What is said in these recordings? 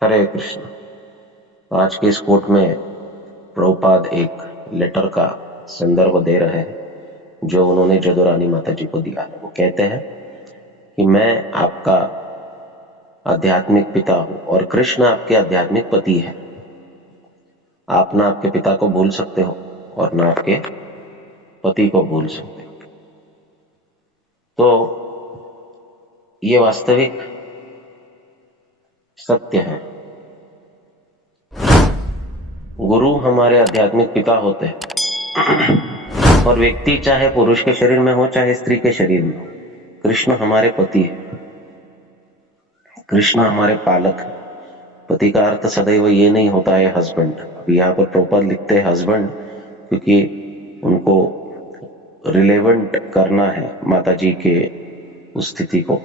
हरे कृष्ण। तो आज के इस कोट में प्रभुपाद एक लेटर का संदर्भ दे रहे हैं जो उन्होंने जदुरानी माता जी को दिया है। वो कहते हैं कि मैं आपका आध्यात्मिक पिता हूं और कृष्ण आपके आध्यात्मिक पति है। आप ना आपके पिता को भूल सकते हो और ना आपके पति को भूल सकते हो। तो ये वास्तविक सत्य है। गुरु हमारे आध्यात्मिक पिता होते हैं और व्यक्ति चाहे पुरुष के शरीर में हो चाहे स्त्री के शरीर में हो, कृष्ण हमारे पति है, कृष्ण हमारे पालक है। पति का अर्थ सदैव ये नहीं होता है हस्बैंड। अभी यहाँ पर प्रॉपर लिखते हैं हस्बैंड क्योंकि उनको रिलेवेंट करना है माता जी के उस स्थिति को,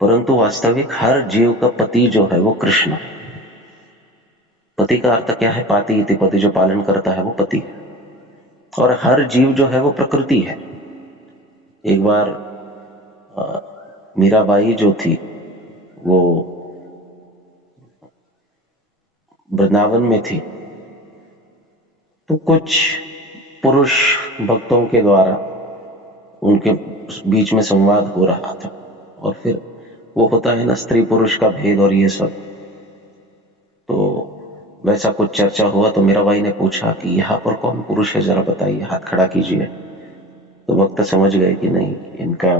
परंतु वास्तविक हर जीव का पति जो है वो कृष्ण है। पति का अर्थ क्या है? पाति इति, पति जो पालन करता है वो पति है। और हर जीव जो है वो प्रकृति है। एक बार मीराबाई जो थी वो वृंदावन में थी, तो कुछ पुरुष भक्तों के द्वारा उनके बीच में संवाद हो रहा था और फिर वो होता है ना स्त्री पुरुष का भेद और ये सब, तो वैसा कुछ चर्चा हुआ। तो मीराबाई ने पूछा कि यहाँ पर कौन पुरुष है, जरा बताइए, हाथ खड़ा कीजिए। तो भक्त समझ गए कि नहीं, इनका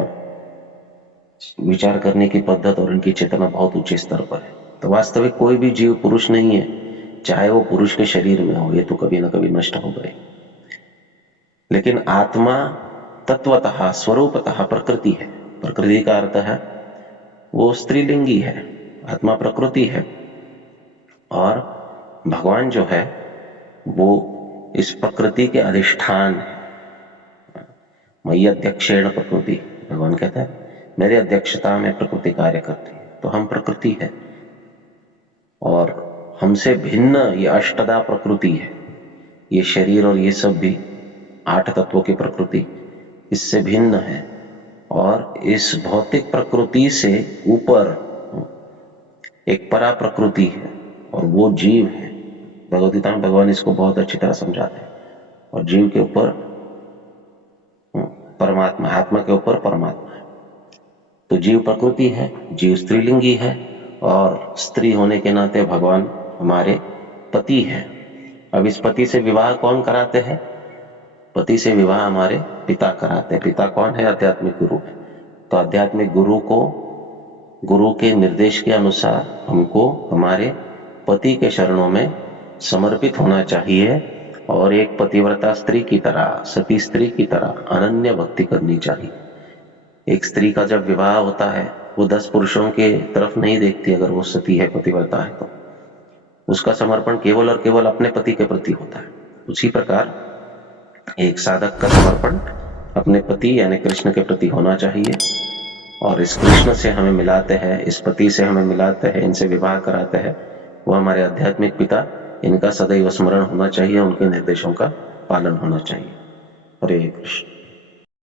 विचार करने की पद्धत और इनकी चेतना बहुत ऊंचे स्तर पर है। तो वास्तविक कोई भी जीव पुरुष नहीं है, चाहे वो पुरुष के शरीर में हो, ये तो कभी ना कभी नष्ट हो गए। लेकिन आत्मा तत्वतः स्वरूपतः प्रकृति है। प्रकृति का अर्थ है वो स्त्रीलिंगी है, आत्मा प्रकृति है और भगवान जो है वो इस प्रकृति के अधिष्ठान है। मयि अध्यक्षेण प्रकृति, भगवान कहता है मेरे अध्यक्षता में प्रकृति कार्य करती है। तो हम प्रकृति है और हमसे भिन्न ये अष्टदा प्रकृति है। ये शरीर और ये सब भी 8 तत्वों की प्रकृति इससे भिन्न है और इस भौतिक प्रकृति से ऊपर एक परा प्रकृति है और वो जीव है। भगवद गीता में भगवान इसको बहुत अच्छी तरह समझाते हैं। और जीव के ऊपर परमात्मा, आत्मा के ऊपर परमात्मा है। तो जीव प्रकृति है, जीव स्त्रीलिंगी है और स्त्री होने के नाते भगवान हमारे पति है। अब इस पति से विवाह कौन कराते हैं? पति से विवाह हमारे पिता कराते हैं। पिता कौन है? आध्यात्मिक गुरु है। तो आध्यात्मिक गुरु को, गुरु के निर्देश के अनुसार हमको हमारे पति के चरणों में समर्पित होना चाहिए और एक पतिव्रता स्त्री की तरह, सती स्त्री की तरह अनन्य भक्ति करनी चाहिए। एक स्त्री का जब विवाह होता है वो 10 पुरुषों के तरफ नहीं देखती। अगर वो सती है, पतिव्रता है, तो उसका समर्पण केवल और केवल अपने पति के प्रति होता है। उसी प्रकार एक साधक का समर्पण अपने पति यानी कृष्ण के प्रति होना चाहिए। और इस कृष्ण से हमें मिलाते हैं, इस पति से हमें मिलाते हैं, इनसे विवाह कराते हैं, वो हमारे आध्यात्मिक पिता। इनका सदैव स्मरण होना चाहिए, उनके निर्देशों का पालन होना चाहिए। हरे कृष्ण।